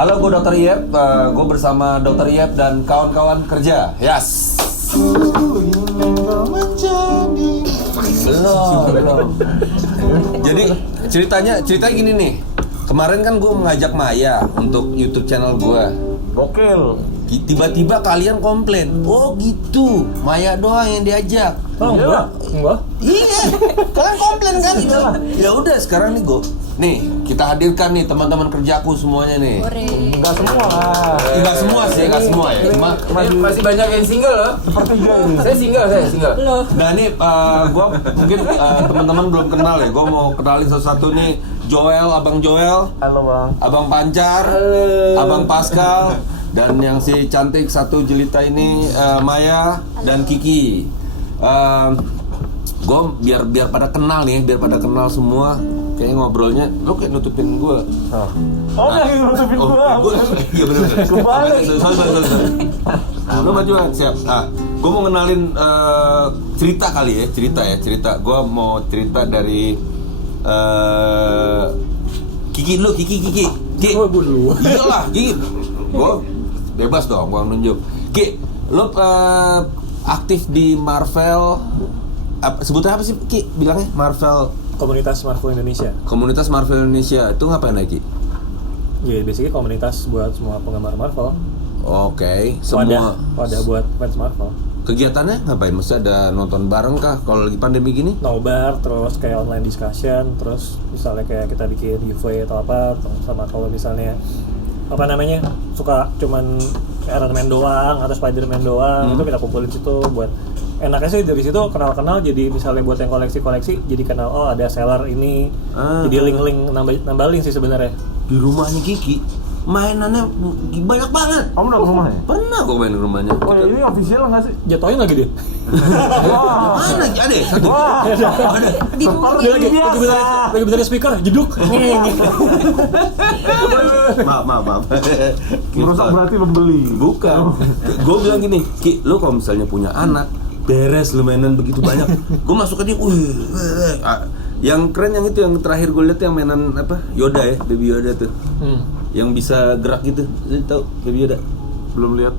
Halo, gue Dr. Iyep. Gue bersama Dr. Iyep dan kawan-kawan kerja. Yes. Belum. Jadi ceritanya gini nih. Kemarin kan gue mengajak Maya untuk YouTube channel gue. Gokil. Tiba-tiba kalian komplain. Oh gitu, Maya doang yang diajak. Oh enggak. Iya, kalian komplain kan gitu. Ya udah sekarang nih nih kita hadirkan nih teman-teman kerjaku semuanya nih. Enggak semua. Enggak semua sih, enggak semua ya. Cuma masih banyak yang single loh. Seperti gue ini. Saya single. nah ini gue mungkin teman-teman belum kenal ya. Gue mau kenalin satu-satu nih. Abang Joel, Halo bang. Abang Pancar, Abang Pascal, dan yang si cantik satu jelita ini Maya dan Kiki. Gue biar pada kenal nih, biar pada kenal semua. Kayaknya ngobrolnya, lo kayak nutupin gue. Lagi nutupin gue. Iya benar. Kebalik. Sorry. Lo majuan, siap. Gue mau kenalin cerita kali ya, cerita. Gue mau cerita dari Kiki dulu, Kiki. Oh, gue dulu. Iyalah, Kiki. Gue bebas dong, gue nunjuk. Ki, lo aktif di Marvel. Sebutnya apa sih, Ki? Bilangnya Marvel. Komunitas Marvel Indonesia. Komunitas Marvel Indonesia itu ngapain lagi? Ya, basically komunitas buat semua penggemar Marvel. Oke, semua Wadah buat fans Marvel. kegiatannya ngapain? Mesti ada nonton bareng kah kalau lagi pandemi gini? Nobar, terus kayak online discussion, terus misalnya kayak kita bikin giveaway atau apa, sama kalau misalnya apa namanya suka cuman Iron Man doang atau Spider-Man doang, itu kita kumpulin situ buat enaknya sih dari situ kenal-kenal, jadi misalnya buat yang koleksi jadi kenal, oh ada seller ini, jadi link nambah link sih sebenarnya. Di rumahnya Kiki mainannya banyak banget. Kamu udah ke rumahnya? Pernah gue main ke rumahnya. Oh ya, ini official nggak sih? Jatuhin lagi dia. Mana ada satu? Ada. Di Dia lagi bentar speaker, jeduk. Maaf. Merusak berarti pembeli. Bukan. Gue bilang gini, Ki, lu kalau misalnya punya anak, beres lu mainan begitu banyak. Gue masuk ke dia, yang keren yang itu, yang terakhir gue lihat yang mainan apa? Yoda ya, Baby Yoda tuh. Yang bisa gerak gitu. Lu tahu Baby Yoda? Belum lihat.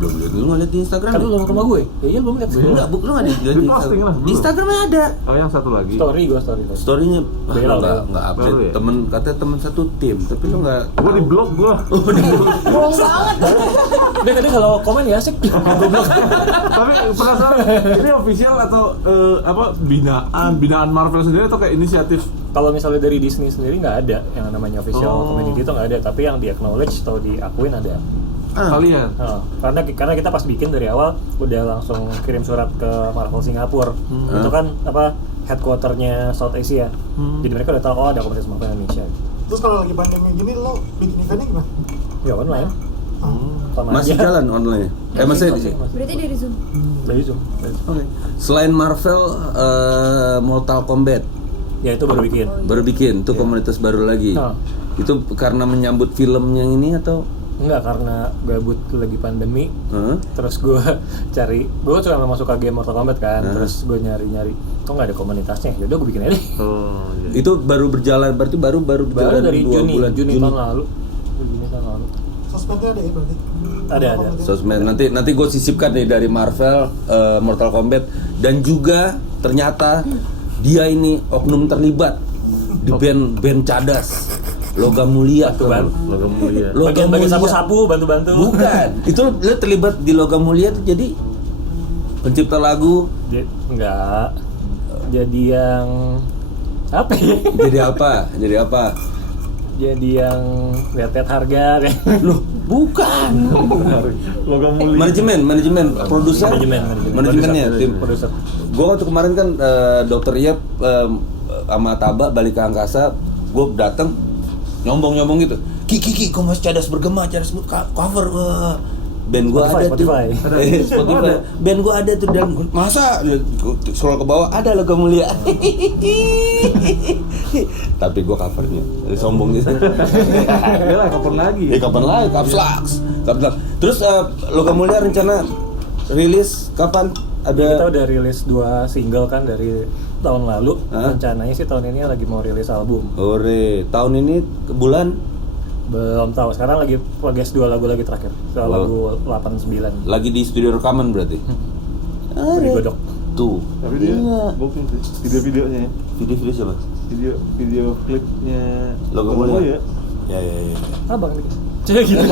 Belum lihat. Lu nggak lihat di Instagram? Kan lu belum ke rumah gue. Ya iya belum lihat. Enggak, lu nggak lihat Di posting lah, belum. Di Instagramnya ada. Oh yang satu lagi. Story. Storynya Bela. nggak update. Baru ya? Katanya temen satu tim, tapi lu nggak. Gue di blog gue. bohong banget. Dia kalau komen ya asik. Goblok. Tapi penasaran, ini official atau apa binaan Marvel sendiri atau kayak inisiatif? Kalau misalnya dari Disney sendiri nggak ada yang namanya official community, itu nggak ada, tapi yang di acknowledge atau diakuin ada. Kalian? Karena kita pas bikin dari awal udah langsung kirim surat ke Marvel Singapura. Itu kan apa headquarternya South Asia. Jadi mereka udah tahu ada komunitas Marvel Indonesia. Terus kalau lagi pandemi gini lo bikin eventnya gimana? Ya online. Sama Masih aja. jalan online. Masih di sini. Berarti dari Zoom. Dari Zoom. Oke. Selain Marvel, Mortal Kombat Ya itu baru bikin. itu komunitas baru lagi. Itu karena menyambut film yang ini atau? Enggak, karena gabut lagi pandemi. Terus gue cuma memang suka game Mortal Kombat kan. Terus gue nyari kok nggak ada komunitasnya. Yaudah gue bikin aja deh. Oh iya. Itu baru berjalan, berarti baru berjalan Baru dari 2 bulan. Juni tahun lalu. Sosmednya ada ya berarti? Ada. Sosmed nanti gue sisipkan nih dari Marvel, Mortal Kombat, dan juga ternyata dia ini oknum terlibat di band Cadas, Logam Mulia. Logam mulia. Bagian sapu-sapu, bantu-bantu. Bukan, itu lo terlibat di Logam Mulia tuh jadi pencipta lagu. Enggak. Jadi yang apa ya? Jadi apa? Jadi yang lihat-lihat harga. Loh, bukan. Logam mulia. Manajemen, produser. Manajemennya, tim. Produser. Gue waktu kemarin kan Dr. Iyep sama Taba balik ke angkasa, gue dateng nyombong gitu. Ki, kok Mas Cadas bergema, Cadas cover band gue ada Spotify. tuh. Spotify. Band gue ada tuh, dan masa scroll ke bawah ada Logam Mulia. Tapi gue covernya, sombong gitu. Ya lah, kapan lagi? Kapan lagi? Kapslaks. Terus Logam Mulia rencana rilis kapan? Kita udah rilis 2 single kan dari tahun lalu. Rencananya sih tahun ini lagi mau rilis album. Tahun ini ke bulan Belum tahu. Sekarang lagi progres 2 lagu lagi terakhir. Soal lagu 8-9. Lagi di studio rekaman berarti. Beri godok. Tuh. Tapi dia booking sih video-videonya ya. Video siapa? Video klipnya Logo Mulia. Ya. Abang nih. Cek gitu.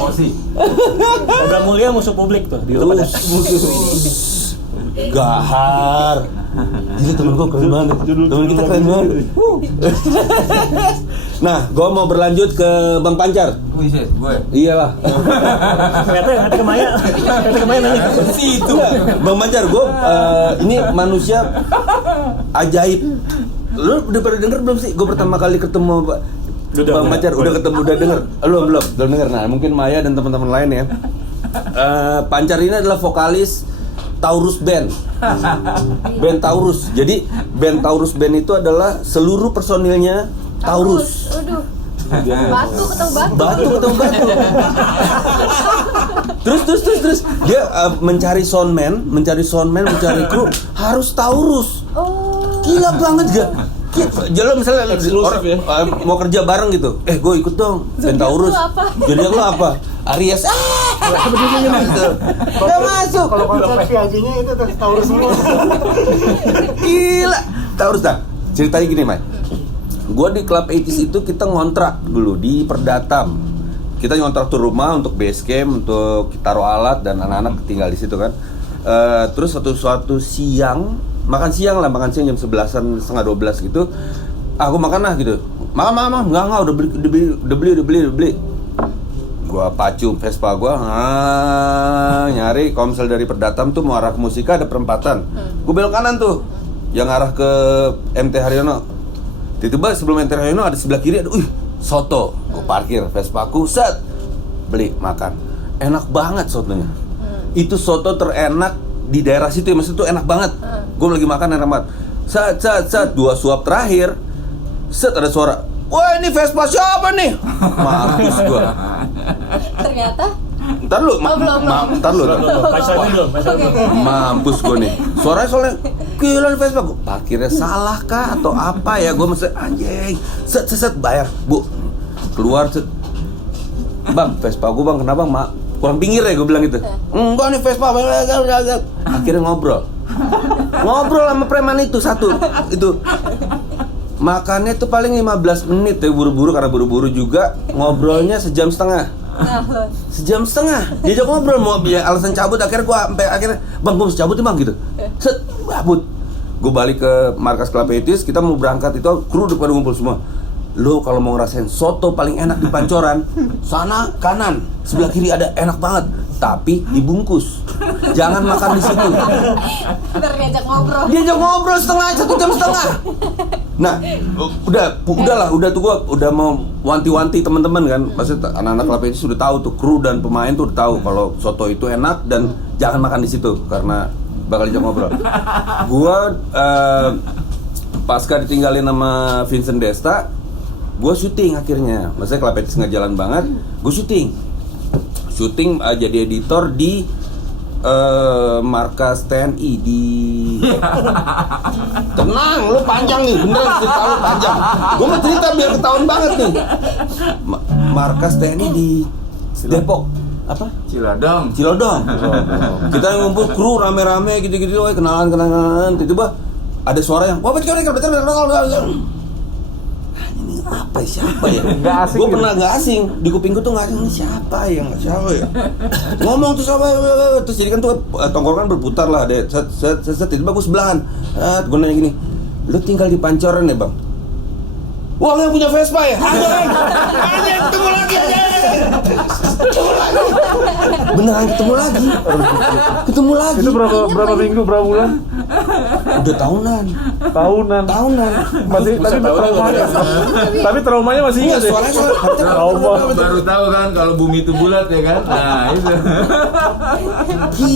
Emosi. Program Mulia musuh publik tuh di YouTube ada. Gahar. Gila temen gue keren banget. Temen kita keren banget. Nah, gue mau berlanjut ke Bang Pancar. Wih, gue. Iyalah. Ternyata kemaya nanya. Situ. Bang Pancar, gue ini manusia ajaib. Lu udah pernah denger belum sih? Gue pertama kali ketemu Bang Pancar, udah ketemu, udah denger. Belum denger. Nah, mungkin Maya dan teman-teman lain ya. Pancar ini adalah vokalis Taurus Band. Band Taurus. Jadi band Taurus Band itu adalah seluruh personilnya Taurus. Aduh. Batu ketemu batu. Terus dia mencari soundman, mencari kru harus Taurus. Oh. Gila banget gak? Jadi misalnya orang mau kerja bareng gitu, gue ikut dong band Taurus. Zodiak lo apa? Aries. Gak masuk. Kalau konsep VAG-nya itu Taurus semua. Gila. Taurus dah. Ceritanya gini, Mai. Gue di Club 80s itu kita ngontrak dulu di Perdatam. Kita ngontrak tuh rumah untuk base camp, untuk taruh alat dan anak-anak tinggal di situ kan. Terus suatu siang, makan siang jam 11-an, setengah 12 gitu. Aku makan lah gitu. Makan, enggak, udah beli. Gua pacu Vespa gua, nyari kalau misal dari Perdatam tuh mau arah ke Musika ada perempatan. Gua belok kanan tuh, yang arah ke MT Haryono. Tiba-tiba sebelum MT Haryono ada sebelah kiri ada, soto. Gua parkir Vespaku, set, beli makan. Enak banget sotonya. Itu soto terenak di daerah situ ya, maksudnya tuh enak banget. Gua lagi makan enak banget. Set, 2 suap terakhir, set ada suara. Wah, ini Vespa siapa nih? Mampus gua. Ternyata Ntar lu, ntar lu. Mampus gue nih. Suaranya soalnya gila nih Vespa. Gue parkirnya salah kah atau apa ya? Gue mesti anjing. Set bayar, Bu. Keluar set. Bang, Vespa gue bang, kenapa bang? Kurang pinggir ya gue bilang gitu. Enggak nih Vespa. Akhirnya ngobrol sama preman itu satu. Itu makannya tuh paling 15 menit ya, buru-buru karena buru-buru juga. Ngobrolnya sejam setengah. Diajak ngobrol mau biar alasan cabut, akhirnya gua sampai akhirnya bang gue harus cabut nih bang gitu. Set cabut. Gue balik ke markas Club 80s, kita mau berangkat itu kru udah pada ngumpul semua. Lo kalau mau ngerasain soto paling enak di Pancoran, sana kanan, sebelah kiri ada enak banget, tapi dibungkus. Jangan makan di situ. Ntar Diajak ngobrol 1 jam setengah. Nah, udah tuh gua udah mau wanti-wanti teman-teman kan. Maksudnya anak-anak Club 80s sudah tahu tuh, kru dan pemain tuh udah tahu kalau soto itu enak dan jangan makan di situ karena bakal diajak ngobrol. Gua pasca ditinggalin sama Vincent Desta, gue syuting akhirnya. Maksudnya Club 80s nggak jalan banget, gue syuting jadi editor di markas TNI di tenang, lu panjang nih, beneran cerita lu panjang. Gue mau cerita biar ketahuan banget nih. Markas TNI di Depok, apa? Cilodong. Kita ngumpul kru rame-rame gitu-gitu, kenalan. Tiba-tiba ada suara yang, wah betul. Ini apa siapa ya? Gue pernah nggak asing di kuping gue tuh nggak asing, ini siapa ya? Ngomong tuh siapa? Terus jadi kan tuh tongkrongan berputar lah, ada set tiba-tiba gue sebelahan. Gue nanya gini, lu tinggal di Pancoran ya bang? Wah lu yang punya Vespa ya? Ada ketemu lagi. Beneran ketemu lagi. Itu berapa minggu, berapa bulan? Udah tahunan. Masih tapi traumanya masih ingat ya? Trauma. Baru tahu kan kalau bumi itu bulat ya kan? Nah itu.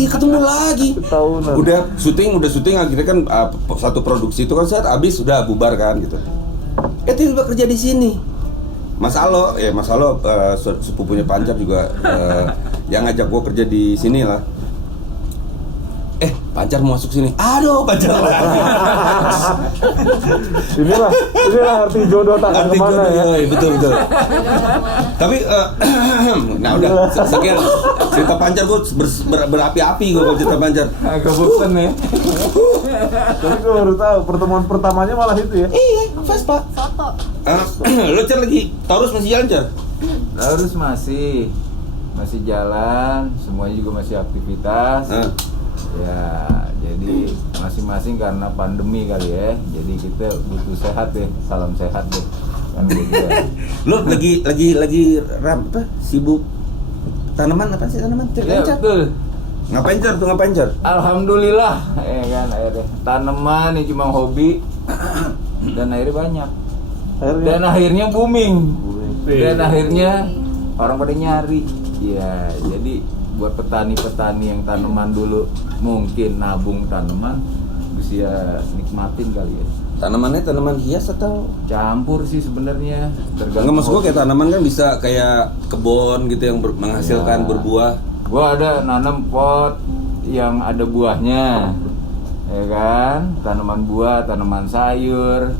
Ketemu lagi. Tahunan. Udah syuting akhirnya kan satu produksi itu kan saat habis sudah bubar kan gitu. Tiba-tiba kerja di sini. Mas Alo sepupunya Pancar juga yang ngajak gua kerja di sini lah. Pancar mau masuk sini. Aduh, Pancar. Inilah arti jodoh tak akan Arti kemana jodoh, ya. yoi, betul. Tapi nah udah sekian cerita Pancar, gue berapi-api gue kalau cerita Pancar. Agak bosan ya. Tapi gue baru tahu pertemuan pertamanya malah itu ya. Iya, Vespa. Soto. Lo Car lagi Taurus masih jalan, Car? Harus masih jalan, semuanya juga masih aktivitas. Ya, jadi masing-masing karena pandemi kali ya. Jadi kita butuh sehat ya, salam sehat deh. Kan gitu ya. Lo lagi apa? Sibuk tanaman apa sih tanaman? Ya, betul. Ngapain Car? Alhamdulillah, ya kan akhirnya tanaman ini cuma hobi dan akhirnya banyak. Dan akhirnya booming. Dan akhirnya orang pada nyari. Ya, jadi buat petani-petani yang tanaman dulu mungkin nabung tanaman, bisa nikmatin kali ya. Tanamannya tanaman hias atau? Campur sih sebenarnya. Enggak, maksud gue kayak tanaman kan bisa kayak kebun gitu yang menghasilkan Ya. berbuah. Gua ada nanam pot yang ada buahnya, ya kan? Tanaman buah, tanaman sayur,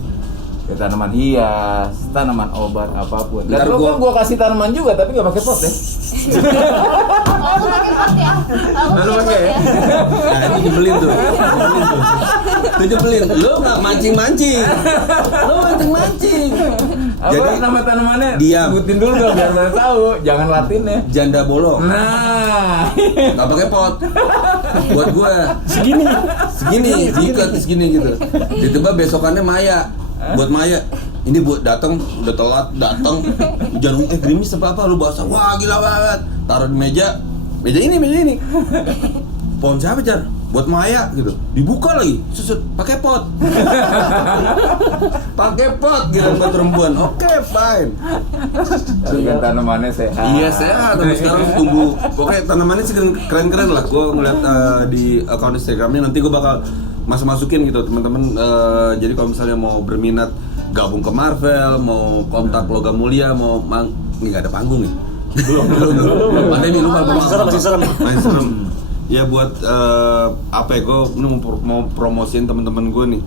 ya, tanaman hias, tanaman obat apapun. Dan Ntar lu kan gua kasih tanaman juga, tapi nggak pakai pot ya. Aku pakai pot ya. Aku Lalu pakai pot pakai ya. Nah, itu nyebelin tuh. Itu nyebelin. Lo nggak mancing-mancing. Lo mancing-mancing. Apa Jadi, nama tanamannya? diam. Sebutin dulu dong biar pada tahu. Jangan latinnya. Janda bolong. Nah, Nggak pakai pot. Buat gua segini, diikat segini gitu. Tiba-tiba besokannya Maya. Buat Maya. Ini buat datang, udah telat datang. Jangan gerimis apa lu basah. Wah, gila banget. Taruh di meja ini. Pohon siapa, Jar? Buat Maya gitu. Dibuka lagi. Susut, pakai pot. Pakai pot gitu buat perempuan. Oke, fine. tapi kan tanamannya sehat. Iya sehat, tapi sekarang tumbuh. Pokoknya tanamannya sih keren-keren lah. Gue ngeliat di akun Instagramnya, nanti gue bakal masukin gitu teman-teman. Jadi kalau misalnya mau berminat gabung ke Marvel, mau kontak Logam Mulia, ini nggak ada panggung nih. Belum. Pandemi lu Masih serem. Masih serem. Ya buat apa ya? Gue mau promosiin teman-teman gue nih.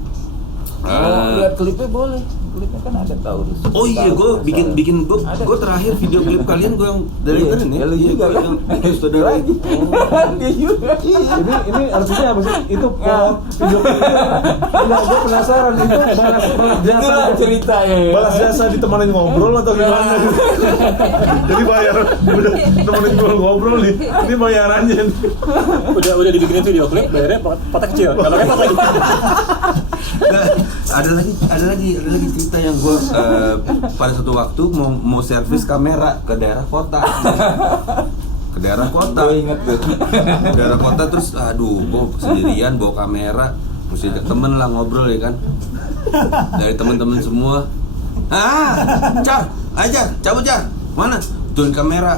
Lihat klipnya boleh. Klipnya kan ada Taurus. Oh iya, gue bikin gue terakhir video klip kalian gue yang dari Iya, internet ya lu juga kan? yang saudara lagi. Dia juga. Ini artinya apa sih? Itu pot video klipnya. Enggak, gue penasaran itu balas jasa. Itulah ceritanya. Ya. Balas jasa ditemanin ngobrol atau gimana? Jadi bayar udah temenin gue ngobrol nih. Ini bayarannya. Udah dibikinin video klip, bayarnya pot kecil. Enggak pakai pot lagi. Nah, ada lagi cerita yang gue pada suatu waktu mau servis kamera ke daerah kota. Gue inget tuh. Ke daerah kota terus aduh gue sendirian bawa kamera, mesti ada temen lah ngobrol ya kan. Dari temen-temen semua. Car, aja, cabut Car. Mana? Turun kamera.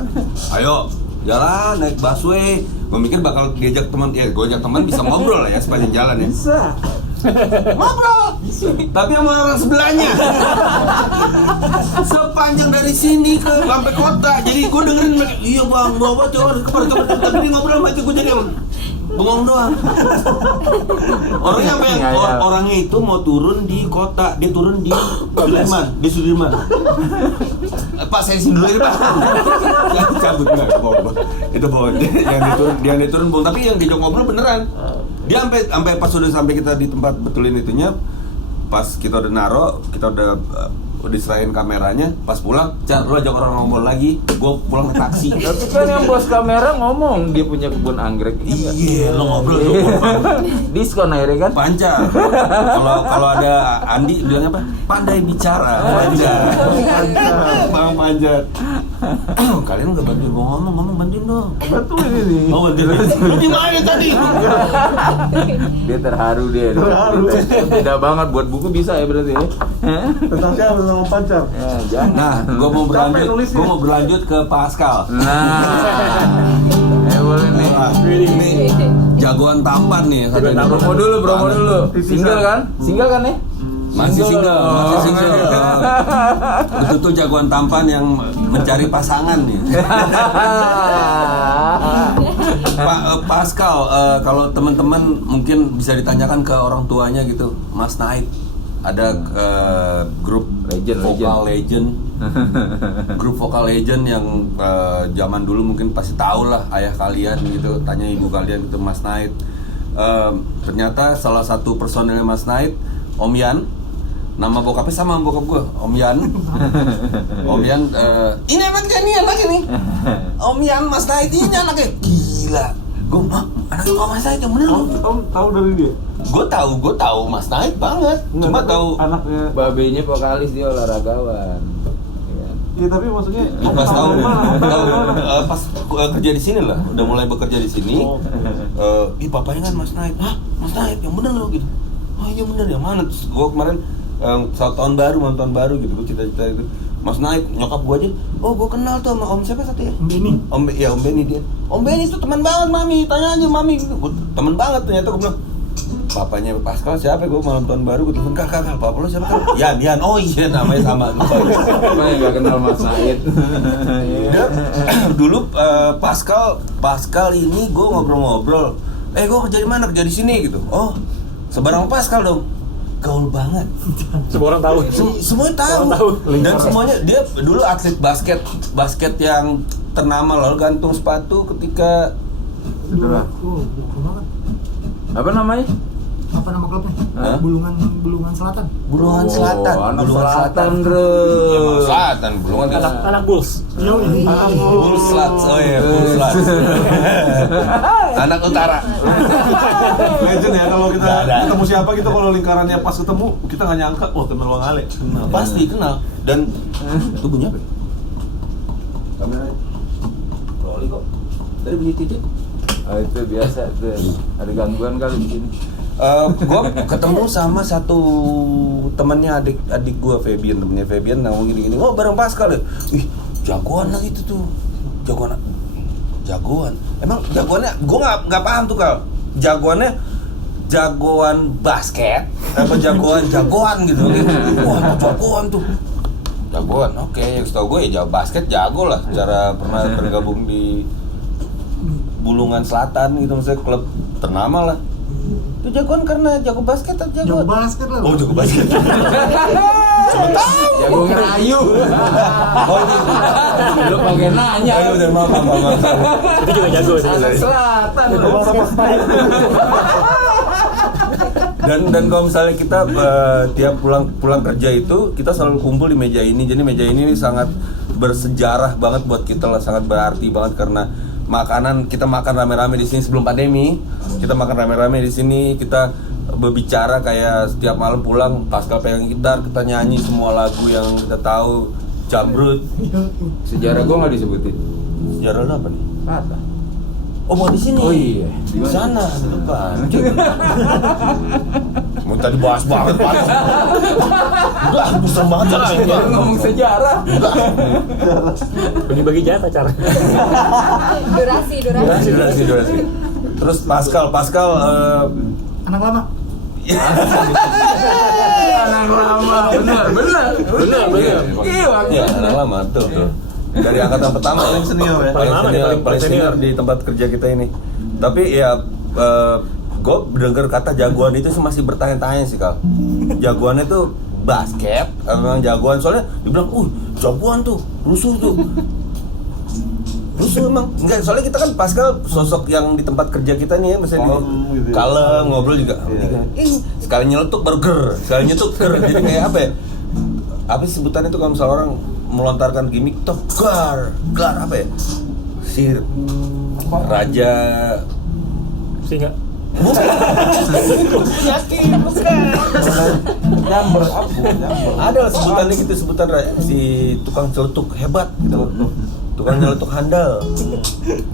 Ayo, jalan naik busway. Gue mikir bakal diajak teman, ya gue ajak teman bisa ngobrol lah ya sepanjang jalan ya. Bisa. Ngobrol, tapi sama orang sebelahnya. Sepanjang dari sini ke sampai kota. Jadi gue dengerin mereka, iya bang, bawa coba tapi dia ngobrol sama itu gue jadi bengong doang. Orangnya itu mau turun di kota, dia turun di Sudirman. Pak saya sini dulu ini Pak. Cabut nggak, itu bohong. Yang diturun bohong, tapi yang diajak ngobrol beneran. Dia sampai pas udah sampai kita di tempat betulin itunya, pas kita udah naro, kita udah diserahin kameranya, pas pulang, Car, lu ajak orang ngobrol lagi, gue pulang naik taksi. Tapi kan yang bos kamera ngomong dia punya kebun anggrek. Iya, lo ngobrol tuh. Diskon akhirnya kan? Pancar. Kalau ada Andi bilangnya apa? Pandai bicara. Pancar. Bang Pancar. Kalian nggak bantuin gue ngomong bantuin dong. Bantuin ini. Oh bantuin. Lu di mana tadi? Dia terharu dia. Terharu. Beda banget buat buku bisa ya berarti ya. Tentang siapa? Tentang Pancar. Ya, jangan. Nah, gue mau berlanjut ke Pascal. Nah. Boleh nih. Ini jagoan tampan nih. Promo dulu. Single kan ya? Masih single. Betul jagoan tampan yang mencari pasangan nih. Pak Pascal, kalau teman-teman mungkin bisa ditanyakan ke orang tuanya gitu, Mas Naik ada grup vokal legend, grup vokal legend yang zaman dulu mungkin pasti tahu lah ayah kalian gitu, tanya ibu kalian gitu Mas Naik. Ternyata salah satu personilnya Mas Naik, Om Yan, nama bokapnya sama bokap gue, Om Yan. Om Yan, ini anaknya nih. Om Yan, Mas Naik ini anaknya. Gila. Gue, anaknya Pak Mas Naik yang bener lu. Om tahu dari dia. Gue tahu Mas Naik banget. Cuma tahu anaknya. Babenya vokalis, dia olahragawan. Iya tapi maksudnya pas tahu tahu. pas kerja di sini lah, udah mulai bekerja di sini. Ih papanya kan Mas Naik. Hah, Mas Naik yang bener lo gitu. Oh iya bener ya, mana? Terus gue kemarin saat tahun baru gitu, gue cita-cita itu Mas Naik, nyokap gue aja, oh gue kenal tuh sama Om siapa satu ya? Om Benny dia. Om Benny itu teman banget mami, tanya aja mami. Gue teman banget ternyata. Gue bilang, papanya Pascal siapa? Gue malam tahun baru gue telepon, kakak papa lo siapa? Yan, oh iya namanya sama. Apa yang gak kenal Mas Said? Dulu Pascal ini gue ngobrol-ngobrol, gue kerja di mana? Kerja di sini gitu. Oh, sebarang Pascal dong. Gaul banget. Semua orang tahu. Semuanya tahu. Dan semuanya dia dulu atlet basket yang ternama lalu gantung sepatu ketika Apa namanya? Apa nama klubnya? Hah? Bulungan Selatan. Bulungan Selatan. Anak Bulungan Selatan, Ya, bro. Bulungan Selatan, Bulungan Anak Bulls. Yo, ini. Bulls Slats. Oh iya, Bulls Slats. Anak utara. Legend ya kalau kita Nggak ada. ketemu siapa gitu, kalau lingkarannya pas ketemu kita nggak nyangka, wah kenal Bang Ale. Kenal. Pasti kenal. Dan itu bunyi apa? Kamera. Rolly kok. Tadi bunyi titik. Oh, itu biasa tuh. Ada gangguan kali di sini. Gue ketemu sama satu temannya adik gue, temennya Fabian ngomong gini, oh bareng Pascal ya, wih jagoan lah itu tuh, jagoan, emang jagoannya, gue nggak paham tuh Kal, jagoan basket, apa jagoan gitu, wah jagoan tuh, jagoan, oke, setahu gue ya basket jago lah, secara pernah bergabung di Bulungan Selatan gitu, maksudnya klub ternama lah. Itu jagoan karena jago basket atau Jago basket lah. Oh, jago basket. Cuma tahu. Jago ngerayu. Oh, ini. Lu pakai nanya. Ayo, udah maaf. Itu juga jago sih. Anak Selatan. Dan kalau misalnya kita tiap pulang kerja itu kita selalu kumpul di meja ini. Jadi meja ini sangat bersejarah banget buat kita lah, sangat berarti banget karena kita makan rame-rame di sini sebelum pandemi. Kita makan rame-rame di sini, kita berbicara kayak setiap malam pulang Pascal pegang gitar, kita nyanyi semua lagu yang kita tahu, Jamrut. Sejarah gua nggak disebutin. Sejarah lu apa nih? Apa? Oh, mau di sini. Oh iya. Di sana, di depan. Mau tadi bahas banget, Pak. Udah, besar banget lah ini. Ngomong sejarah. Bagi-bagi jatah cara. Durasi. Terus Pascal Anak lama. Anak lama. Benar. Iya, anak lama tuh. Dari angkatan pertama paling senior ya. Paling senior di tempat kerja kita ini. Tapi ya gue dengar kata jagoan itu sih masih bertanya-tanya sih Kal. Jagoannya tuh basket, memang jagoan soalnya dibilang, jagoan tuh, rusuh emang. Enggak, soalnya kita kan Pascal sosok yang di tempat kerja kita nih ya, misalnya Gitu ya. kalem, ngobrol juga. Sekali nyeletuk baru sekali nyetuk jadi kayak apa ya? Apa sih sebutannya tuh kalau misalnya orang melontarkan gimmick tuh gelar apa ya? Si Raja Singa. Nyamber. Ada lah sebutannya gitu, si tukang celetuk hebat gitu. Tukang nyeletuk handal.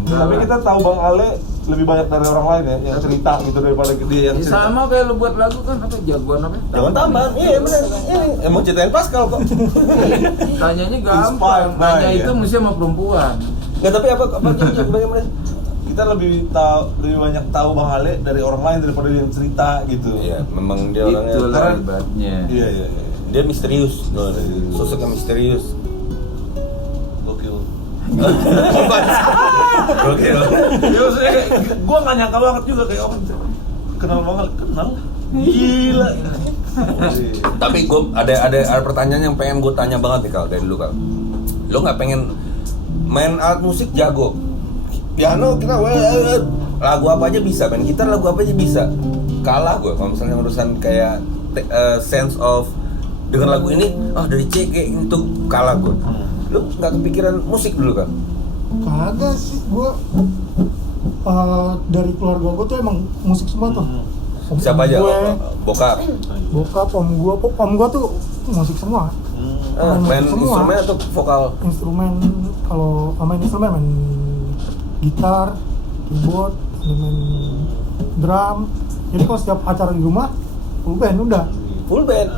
Tapi kita tahu Bang Ale lebih banyak dari orang lain ya, yang cerita gitu daripada dia yang cerita. Sama kayak lu buat lagu kan apa jagoan apa? Jangan tambah. Iya benar. Ini emang ceritain Pascal kok. Tanyanya gampang. Inspired by, Tanya itu ya. mesti sama perempuan. Enggak, tapi apa bagaimana? Kita lebih banyak tahu Bang Ale dari orang lain daripada dia yang cerita gitu. Iya, memang dia orangnya Itulah Keren. hebatnya. Iya. dia misterius. Sosok yang misterius. Gokil. Gokil. Ya maksudnya kayak, gue nggak nyangka banget juga kayak orang kenal banget, kenal. Gila. Tapi gue ada pertanyaan yang pengen gue tanya banget nih Kal, dari dulu Kal. Lo nggak pengen main alat musik jago? Piano kita lagu apa aja bisa, main gitar lagu apa aja bisa. Kalah gue kalau misalnya urusan kayak sense of dengan lagu ini, dari C kayak itu kalah gue. Lo nggak kepikiran musik dulu Kal? Kagak sih, gua dari keluarga gua tuh emang musik semua tuh. Siapa aja? Bokap, om gua tuh musik semua. Main semua. instrumen atau vokal? Instrumen, kalau main instrumen main gitar, keyboard, main drum. Jadi kalau setiap acara di rumah full band udah. Full band.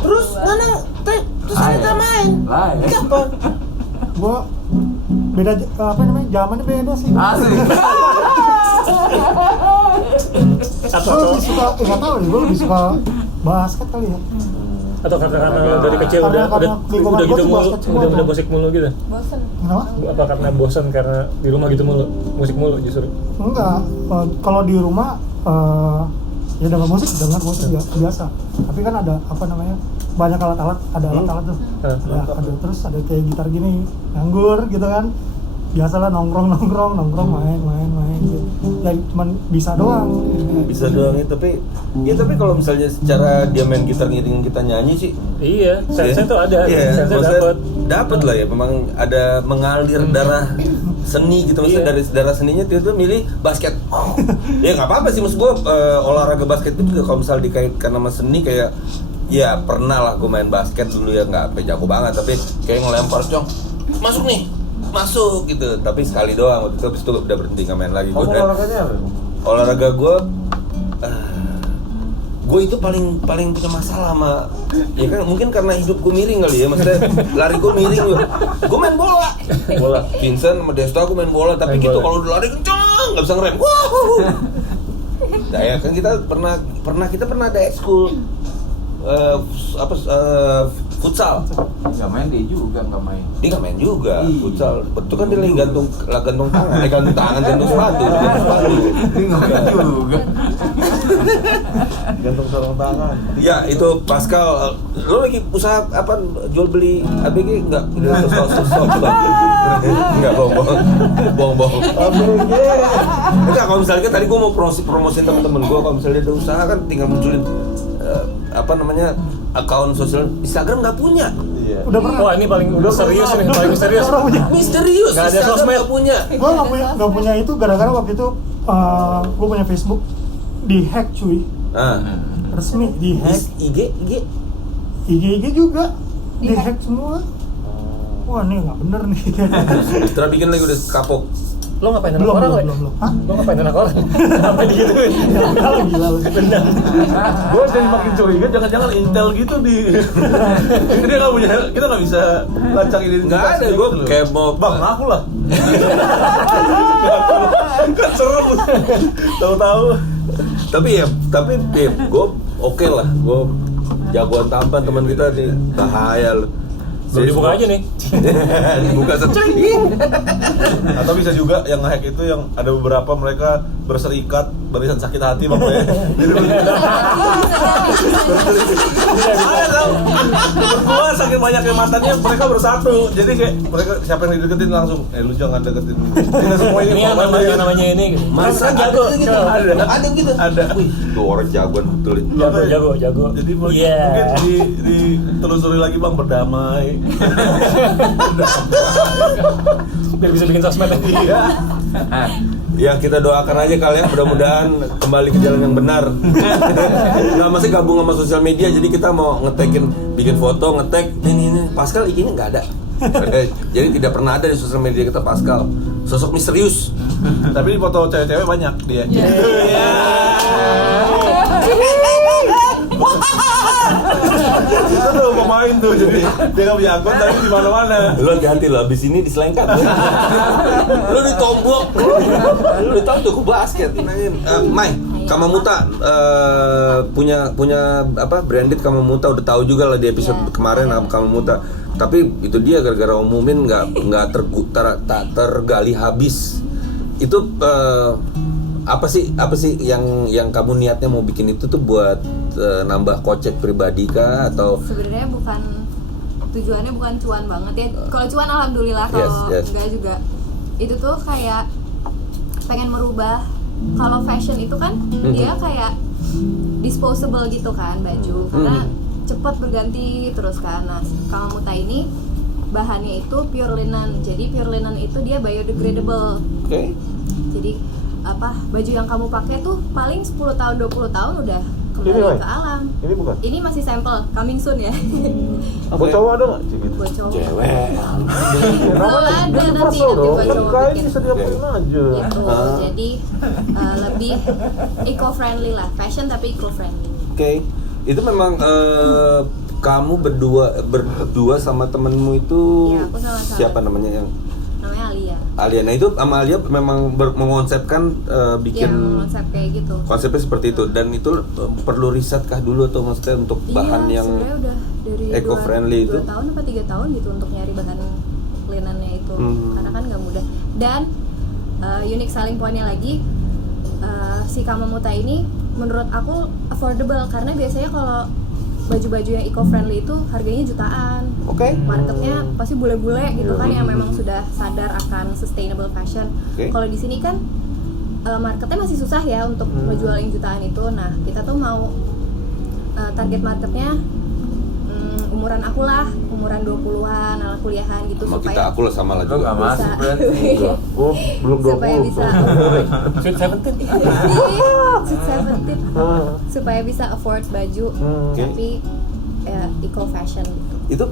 Terus kita main. Kapan? gua beda zamannya beda sih. Asik. Gua lebih suka, nggak tahu nih, gua lebih suka basket kali ya. Atau karena dari kecil udah gitu mulu, udah musik mulu gitu. Bosen. Kenapa? Apa karena bosan karena di rumah gitu mulu, musik mulu justru? Enggak, kalau di rumah ya dengar musik biasa. Tapi kan ada banyak alat-alat, ada alat-alat tuh. Ada terus ada kayak gitar gini, nganggur gitu kan. Biasalah nongkrong main gitu. Ya cuman bisa doang. Bisa doang ya, tapi kalau misalnya secara dia main gitar ngiringin kita nyanyi sih. Iya, sense tuh ada, sense dapat lah ya, memang ada mengalir darah seni gitu, maksudnya dari darah seninya dia tuh milih basket. Ya nggak apa-apa sih, maksud gue olahraga basket itu juga kalau misalnya dikaitkan sama seni kayak ya pernah lah gue main basket dulu ya, nggak sampai jago banget tapi kayak ngelempar masuk gitu, tapi sekali doang waktu itu, habis itu udah berhenti nggak main lagi. Olahraganya apa? Olahraga gue itu paling punya masalah sama, ya kan mungkin karena hidup gue miring kali ya, maksudnya lari gue miring gue main bola. Vincent sama Desta gue main bola, tapi gitu kalau udah lari kencang nggak bisa ngerem. Nah ya kan kita pernah ada ekskul futsal. Nggak main dia juga nggak main. Dia nggak main juga futsal. Betul kan dia lagi gantung tangan, gantung sepatu. Dia nggak main juga. Gantung sarung tangan. Ya itu Pascal, lo lagi usaha apa, jual beli ABG nggak? Stop nggak, bohong. ABG. Enggak, kalau misalnya tadi gue mau promosiin temen-temen gue, kalau misalnya ada usaha kan tinggal munculin akun sosial. Instagram nggak punya. Iya. Udah pernah. Wah ini paling serius nih, paling misterius. Misterius. Nggak ada Instagram sosmed. nggak punya. Gua nggak punya itu gara-gara waktu itu gua punya Facebook dihack cuy. Resmi dihack. IG juga dihack semua. Wah ini nggak bener nih. Setelah bikin lagi udah kapok. Lo ngapain anak orang? Belum. Hah? Lo ngapain anak orang? Sampai digituin? Gila. Bener. Gue jadi makin curiga, jangan-jangan Intel gitu di. Dia nggak punya, kita nggak bisa lacak identitas. Nggak ada, gue gitu loh. kayak mau Bang, aku lah. Kan serem. Tahu-tahu. tapi gue oke lah, gue jagoan tampan teman kita nih, bahaya loh. Belum dibuka aja nih. Dibuka secing. Atau bisa juga yang nge-hack itu yang ada beberapa mereka berserikat barisan sakit hati bang ya. Ada tau. Berdua saking banyaknya mantannya mereka bersatu. Jadi kayak mereka siapa yang dideketin langsung, lu jangan deketin. Kita semua ini Ini apa namanya ini? Masa jago. gitu? Ada gitu. Ada. Wih, tuh orang jagoan betul. Jago. Jadi mungkin ditelusuri lagi bang, berdamai. Biar bisa bikin sosmed lagi. Ya kita doakan aja kalian mudah-mudahan kembali ke jalan yang benar. Nggak masih gabung sama sosial media, jadi kita mau bikin foto, nge-tag ini Pascal IG-nya nggak ada. Jadi tidak pernah ada di sosial media kita Pascal. Sosok misterius. Tapi di foto cewek-cewek banyak dia. Itu tuh pemain tuh, jadi dia nggak punya akun tapi di mana-mana. Lu hati-hati lo, abis ini diselengkat. Lu ditombok. Lu tahu tuh ke basket. Mai, Kamamuta punya apa branded Kamamuta, udah tahu juga lah di episode kemarin Kamamuta. Tapi itu dia gara-gara umumin nggak tergali habis itu apa sih yang kamu niatnya mau bikin itu tuh buat nambah kocek pribadi kah atau Sebenarnya tujuannya bukan cuan banget ya. Kalau cuan alhamdulillah, kalau Yes. enggak juga. Itu tuh kayak pengen merubah. Kalau fashion itu kan dia kayak disposable gitu kan baju, karena cepat berganti terus kan. Nah, kalau Muta ini bahannya itu pure linen. Jadi pure linen itu dia biodegradable. Oke. Jadi baju yang kamu pakai tuh paling 10 tahun 20 tahun udah kembali Ini, Wai? ke alam. Ini bukan? Ini masih sampel, coming soon ya. Buat cowok ada nggak sih gitu? Buat cowok. Cewek. Belum ada nanti Universal dong, buat cowok kain bikin. bisa diapain aja. Gitu. Jadi lebih eco-friendly lah, fashion tapi eco-friendly. Oke. Itu memang kamu berdua sama temenmu itu Iya, aku sama siapa namanya yang Namanya Alia. Alia. Nah itu sama Alia memang mengonsepkan bikin Yang konsep kayak gitu. konsepnya seperti itu, dan itu perlu riset kah dulu atau maksudnya untuk bahan Iya, yang sebenarnya udah dari eco-friendly 2 itu? tahun apa 3 tahun gitu untuk nyari bahan linennya itu. Karena kan nggak mudah. Dan unique selling point-nya lagi, si Kamamuta ini menurut aku affordable, karena biasanya kalau baju-baju yang eco-friendly itu harganya jutaan. Oke. Marketnya pasti bule-bule gitu kan yang memang sudah sadar akan sustainable fashion. Oke. Kalau di sini kan marketnya masih susah ya untuk menjual yang jutaan itu. Nah, kita tuh mau target marketnya umuran aku lah, umuran 20-an, ala kuliahan gitu, sama supaya kita aku lah sama lah Lo juga. gak masuk Bisa. berarti. Oh, belum 20. supaya bisa Sweet 17. Sweet 17. Supaya bisa afford baju tapi eco fashion gitu. Itu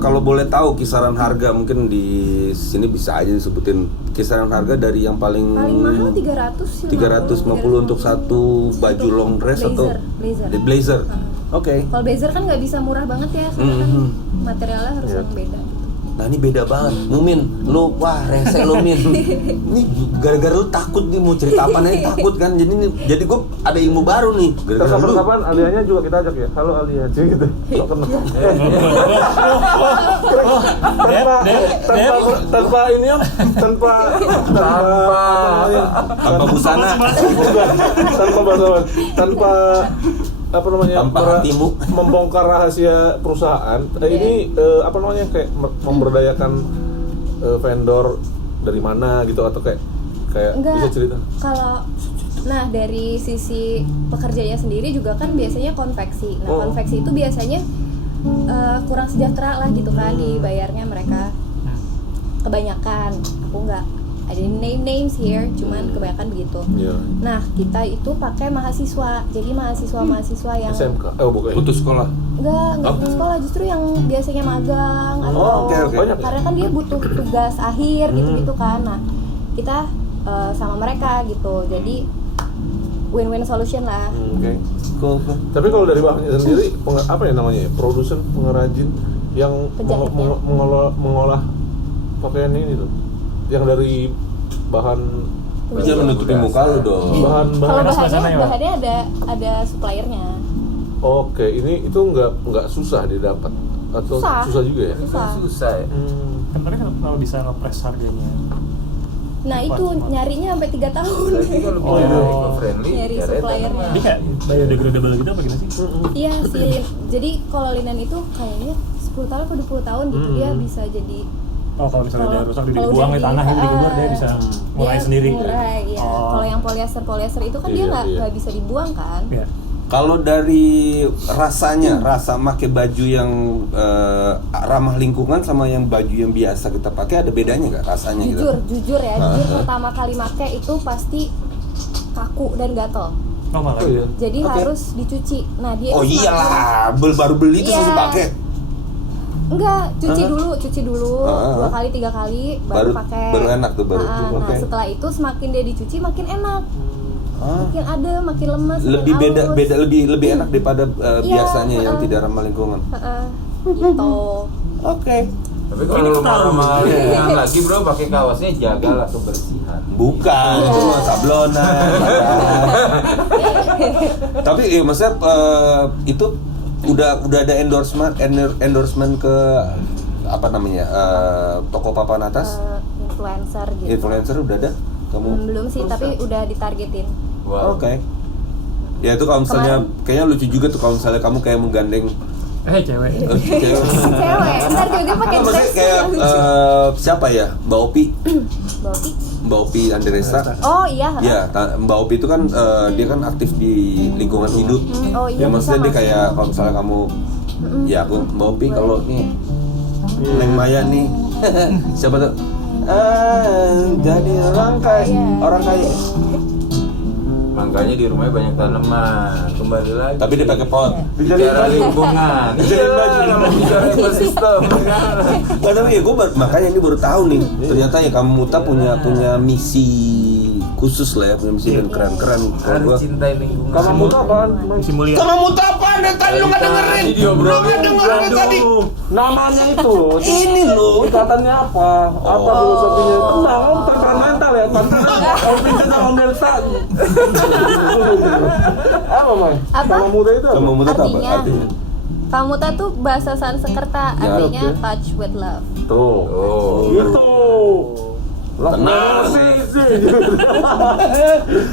kalau boleh tahu kisaran harga, mungkin di sini bisa aja disebutin kisaran harga dari yang paling Paling mahal 300 sih. 350 untuk satu baju long dress atau blazer. di blazer. Oke. Kalau blazer kan nggak bisa murah banget ya, karena kan Mhm. materialnya harus yang beda. Nah ini beda banget, Mumin, lu wah rese lu Min. Ini gara-gara lu takut nih mau cerita apa nih takut kan, jadi gue ada ilmu baru nih. Gara-gara lu. Kapan Alianya juga kita ajak ya. Halo Alia, aja gitu. Nggak kenal. Tanpa ini ya, tanpa Tanpa busana, tanpa bahasa, tanpa apa namanya, Tanpa hatimu. membongkar rahasia perusahaan. Ini apa namanya, kayak memberdayakan vendor dari mana gitu, atau kayak Enggak. bisa cerita? Kalau dari sisi pekerjanya sendiri juga kan biasanya konveksi. Nah, konveksi itu biasanya kurang sejahtera lah gitu kan dibayarnya mereka. Kebanyakan, aku nggak ada names here, cuman kebanyakan begitu. Iya. Nah, kita itu pakai mahasiswa. Jadi mahasiswa yang SMK. Oh, bukan. putus sekolah. enggak putus sekolah, justru yang biasanya magang atau oke. Banyak ya? karena kan dia butuh tugas akhir gitu kan. Nah, kita sama mereka gitu. Jadi win-win solution lah. Oke. Cool. Tapi kalau dari bahannya sendiri, apa ya namanya? Produsen, pengrajin yang Penjahitnya. mengolah pakaian ini tuh, yang dari bahan Jangan menutupi muka lu dong. bahan. Kalau Bahannya ya, Pak? bahannya ada suppliernya. Oke, ini itu nggak susah didapat atau susah juga ya? Susah ya. Kan mereka kalau bisa ngepres harganya. Nah, itu nyarinya sampai 3 tahun. Berarti kalau Oh. bicara eco-friendly, Nyari ya suppliernya. Ini kayak biodegradable gitu apa gimana sih? Iya, jadi kalau linen itu kayaknya 10 tahun atau 20 tahun gitu dia bisa jadi Oh, kalau misalnya udah rusak kalau dibuang udah di tanah yang dikubur dia bisa ngurai dia sendiri. ngurai, iya. Oh. Kalau yang polyester itu kan dia Iya, nggak iya. bisa dibuang kan. Iya. Kalau dari rasanya, rasa pakai baju yang ramah lingkungan sama yang baju yang biasa kita pakai ada bedanya nggak rasanya gitu? Jujur ya, jujur pertama kali make itu pasti kaku dan gatel. Oh, malah. Oh iya. Jadi Oke. harus dicuci. Nah, dia Oh itu iyalah, baru beli itu Iya. langsung pakai. Enggak, cuci dulu 2 kali 3 kali baru Baru- pakai. baru enak tuh, baru. Nah, Oke. setelah itu semakin dia dicuci makin enak. Ah. Makin adem, makin lemes, Lebih makin beda halus. lebih enak daripada Iya, biasanya yang tidak ramah lingkungan. Gitu. Oke. Tapi kalau lu marah dengan lagi bro, pakai kaosnya jagalah kebersihan. Bukan, itu mah sablonan. Tapi ya maksudnya itu udah ada endorsement ke apa namanya toko papan atas, Influencer gitu. influencer udah ada. Kamu? Belum sih, tapi udah ditargetin. Wow. Oke. Ya itu kalau misalnya kayaknya lucu juga tuh kalau misalnya kamu kayak menggandeng Cewek. cewek. Cewek, ntar tiba-tiba pakai Maksudnya dress kayak siapa ya? Mbak Opi. Bobi. Mbak Opi Andresa. Oh iya. Ya, Mbak Opi itu kan dia kan aktif di lingkungan hidup. Oh iya. Ya maksudnya dia bisa kayak kalau misalnya kamu ya aku Mbak Opi kalau nih Neng Maya nih siapa tuh? Jadi orang kaya. Makanya di rumahnya banyak tanaman. Kembali lagi. Tapi dia pakai pot. Bicara lingkungan. Iya, bicara ekosistem. Nggak tahu ya, makanya ini baru tahu nih. Ternyata ya kamu Muta punya misi khusus lah ya, punya misi dan keren-keren. Kalau gua Harus cintai lingkungan. Kamu muda apaan? Misi mulia. kamu Muta apaan? Dari tadi lu nggak dengerin. Video, bro. Lu nggak dengerin dari tadi. Namanya itu. Ini lo. Ikatannya apa? Apa filosofinya? Tenang, om temperamental ya. Om pindah sama Mirta. Apa, Mang? Apa? Kamu muda itu apa? Kamu Muta apa? Artinya? Artinya? Kamuta tuh bahasa Sanskerta, Ya, artinya oke. touch with love. Tuh. Oh. Gitu. Tenang.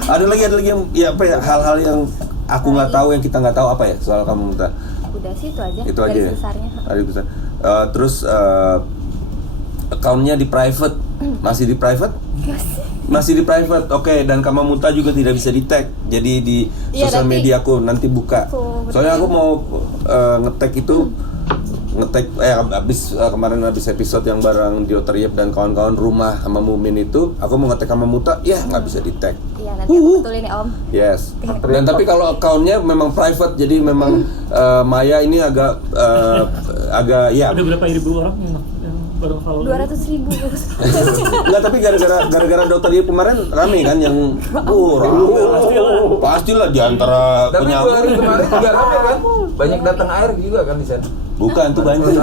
Ada lagi yang ya apa ya hal-hal yang aku nggak tahu yang kita nggak tahu apa ya soal kamu Muta. Udah sih itu aja. Itu aja garis ya. besarnya. Garis besar. Terus account-nya di private, masih di private? Masih di private, oke. Dan Kamamuta juga tidak bisa di tag, jadi di Iya, sosial nanti media aku nanti buka. aku Soalnya aku mau nge-tag itu, kemarin habis episode yang bareng Dio Teriep dan kawan-kawan rumah sama Mumin itu, aku mau nge-tag Kamamuta, ya nggak bisa di tag. Iya, nanti aku betulin ya Om. Yes. Dan tapi kalau account-nya memang private, jadi memang Maya ini agak ya. Ada berapa ribu orang yang baru follow? 200.000. Enggak, tapi gara-gara Dokter Yip kemarin rame kan yang rame. Pastilah di antara Tapi 2 hari kemarin juga rame kan? Banyak datang air juga kan di sana. Bukan, itu banjir.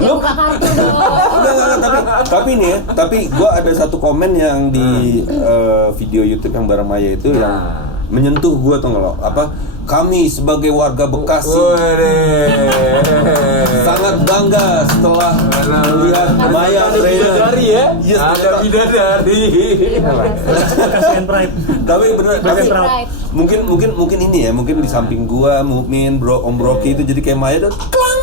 Ya buka kartu dong. Enggak, tapi nih ya, tapi gua ada satu komen yang di video YouTube yang bareng Maya itu yang menyentuh gua tuh nggak lo apa kami sebagai warga Bekasi sangat bangga setelah melihat Maya trainer. Bidadari ya? Yes, Ada ternyata. bidadari. Kasihan Pride. Tapi bener, tapi Right. mungkin ini ya, mungkin di samping gua, Mukmin, Bro, Om Broki itu jadi kayak Maya dan klang.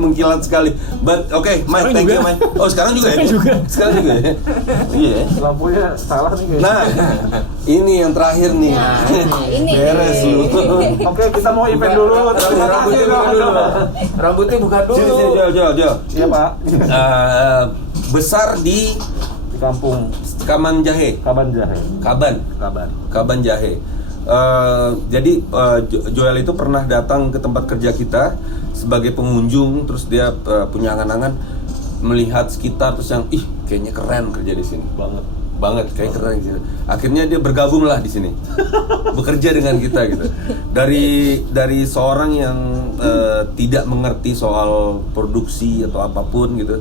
Mengkilat sekali. But oke, Mike, Sekarang thank you, juga. Mike. Oh, sekarang juga ya? Sekarang juga ya? Iya. Lampunya salah nih kayaknya. Nah, ini yang terakhir nih. Ini. Beres lu. Oke, kita mau event dulu. Terima kasih Rambutnya buka dong. dulu. Rambutnya buka Sini, dulu. Jo. Iya, Pak. Besar di Di kampung Kaman Jahe. Kaban Jahe. Kaban Jahe. Jadi Joel itu pernah datang ke tempat kerja kita sebagai pengunjung, terus dia punya angan-angan melihat sekitar, terus yang kayaknya keren kerja di sini banget kayak keren gitu. Akhirnya dia bergabung lah di sini, bekerja dengan kita gitu. Dari seorang yang tidak mengerti soal produksi atau apapun gitu.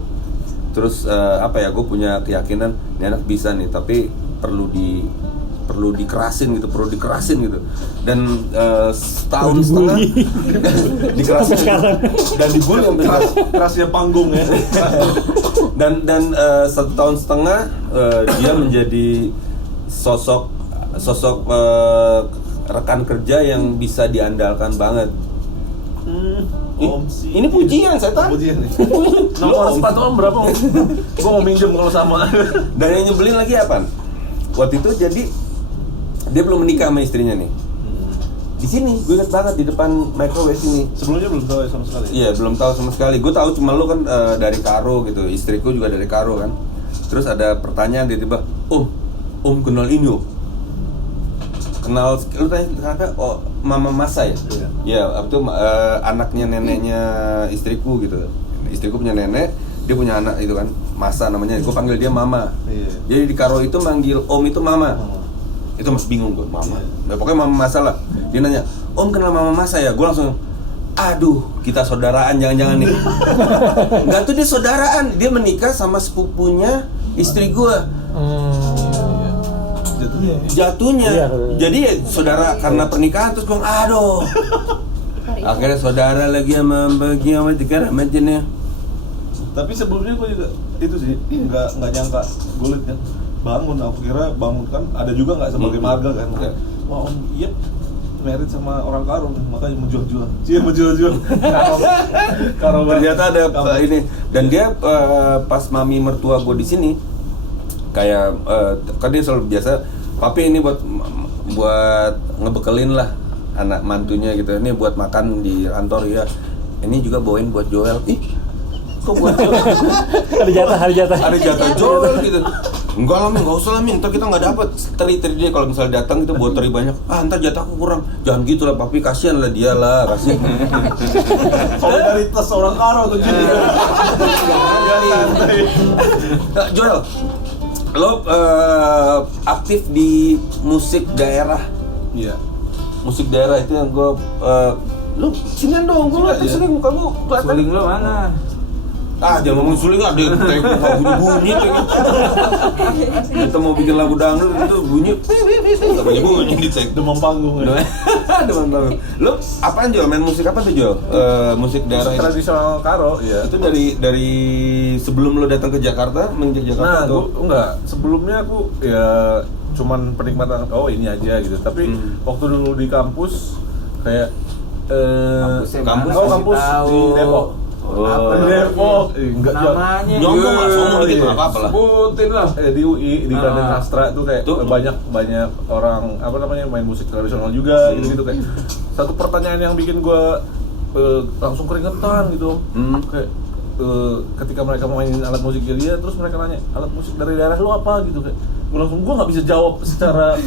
Terus gue punya keyakinan ini anak bisa nih, tapi perlu dikerasin gitu. Dan setahun setengah dikerasin dan dibully sampai Kerasnya panggung ya. dan 1 tahun setengah dia menjadi sosok rekan kerja yang bisa diandalkan banget. Ini pujian setan. Pujian nih. Nomor sepatu om berapa om? Gua mau minjem kalau sama. Dan yang nyebelin lagi apa? Waktu itu jadi dia belum menikah sama istrinya nih. Di sini, gue inget banget di depan microwave ini. Sebelumnya belum tahu ya sama sekali. Iya, belum tahu sama sekali. Gue tahu cuma lo kan dari Karo gitu. Istriku juga dari Karo kan. Terus ada pertanyaan tiba-tiba, Om kenal ini Om. Kenal, lu tanya oh Mama Masa ya? Iya. Iya, itu anaknya neneknya istriku gitu. Istriku punya nenek, dia punya anak itu kan, Masa namanya. Gue panggil dia Mama. Iya. Jadi di Karo itu manggil Om itu Mama. Itu masih bingung gue, Mama. Nah, pokoknya Mama Masa lah. Dia nanya, Om kenal Mama Masa ya? Gue langsung, aduh, kita saudaraan jangan-jangan nih. Enggak tuh dia saudaraan, dia menikah sama sepupunya istri gue. Jatuhnya. Iya. Jadi ya saudara karena pernikahan terus gue, aduh. Akhirnya saudara lagi sama bagi sama tiga macamnya. Tapi sebelumnya gue juga itu sih nggak nyangka gulit kan. Bangun, aku kira bangun kan ada juga nggak sebagai marga kan. Kayak, wah om Iyep married sama orang karo, makanya menjual-jual. Cia menjual-jual. Karo Ternyata ada ini, dan dia pas mami mertua gue di sini kayak kan dia selalu biasa, papi ini buat ngebekelin lah anak mantunya gitu, ini buat makan di kantor ya, ini juga bawain buat Joel. Ih, kok buat Joel? Ada jatah Joel gitu. Enggak lah, enggak usah lah, ntar kita nggak dapat teri dia kalau misalnya datang itu buat teri banyak. Ntar jatahku kurang. Jangan gitu lah, papi, kasihan lah dia lah, kasihan. solidaritas orang karo tuh jadi. Joel, lo aktif di musik daerah. Iya. Musik daerah itu yang gue lu sinian dong, gue liat sering muka gue kelihatan. Suling lo mana? Jangan ngomong suling, ada yang bunyi kita mau bikin lagu dangdut itu bunyi nggak bunyi di cek Demam panggung ya. Demam panggung. Lu apaan Jol? Main musik apa tuh Jol? Musik daerah itu? Tradisional karo ya. Itu dari sebelum lo datang ke Jakarta, menjak Jakarta Nah, tuh? enggak. Sebelumnya aku ya cuman penikmatan ini aja gitu. Tapi waktu dulu di kampus kayak kampus di Depok. Di Depok. Enggak Namanya Nyombong lah, sombong dikit nggak apa-apa lah. Sebutin lah. Di UI di Granit Sastra tuh kayak Tuh. banyak orang main musik tradisional juga gitu kayak satu pertanyaan yang bikin gua langsung keringetan gitu. Kayak ketika mereka mainin alat musiknya dia, terus mereka nanya alat musik dari daerah lu apa gitu, kayak gua nggak bisa jawab secara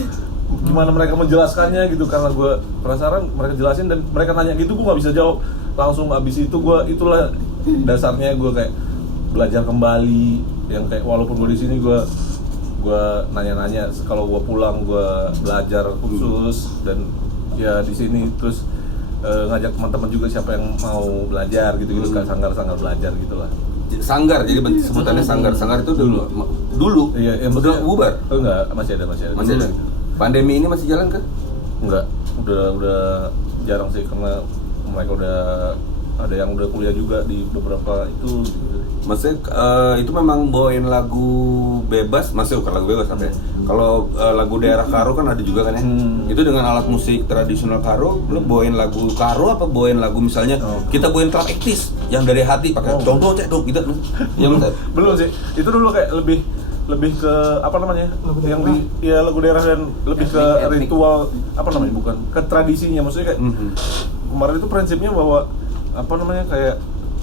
gimana mereka menjelaskannya gitu, karena gua penasaran mereka jelasin dan mereka nanya gitu gua nggak bisa jawab langsung. Abis itu itulah dasarnya gua kayak belajar kembali, yang kayak walaupun gua di sini gua nanya-nanya, kalau gua pulang gua belajar khusus, dan ya di sini terus ngajak teman-teman juga siapa yang mau belajar gitu kan, sanggar belajar gitulah. Sanggar, jadi sebutannya sanggar. Sanggar itu dulu. Iya, udah bubar. Enggak, masih ada. Masih ada. Pandemi ini masih jalan kan? Enggak, udah jarang sih, karena mereka udah ada yang udah kuliah juga di beberapa itu gitu. Maksudnya itu memang bawain lagu bebas, maksudnya bukan lagu bebas apa ya? Kalau lagu daerah karo kan ada juga kan ya? Itu dengan alat musik tradisional karo, lo bawain lagu karo apa bawain lagu misalnya kita bawain trap ektis yang dari hati pakai dong cek gitu. Belum sih, itu dulu kayak lebih ke apa namanya, yang lagu daerah dan lebih ke ritual bukan ke tradisinya, maksudnya kayak kemarin itu prinsipnya bahwa kayak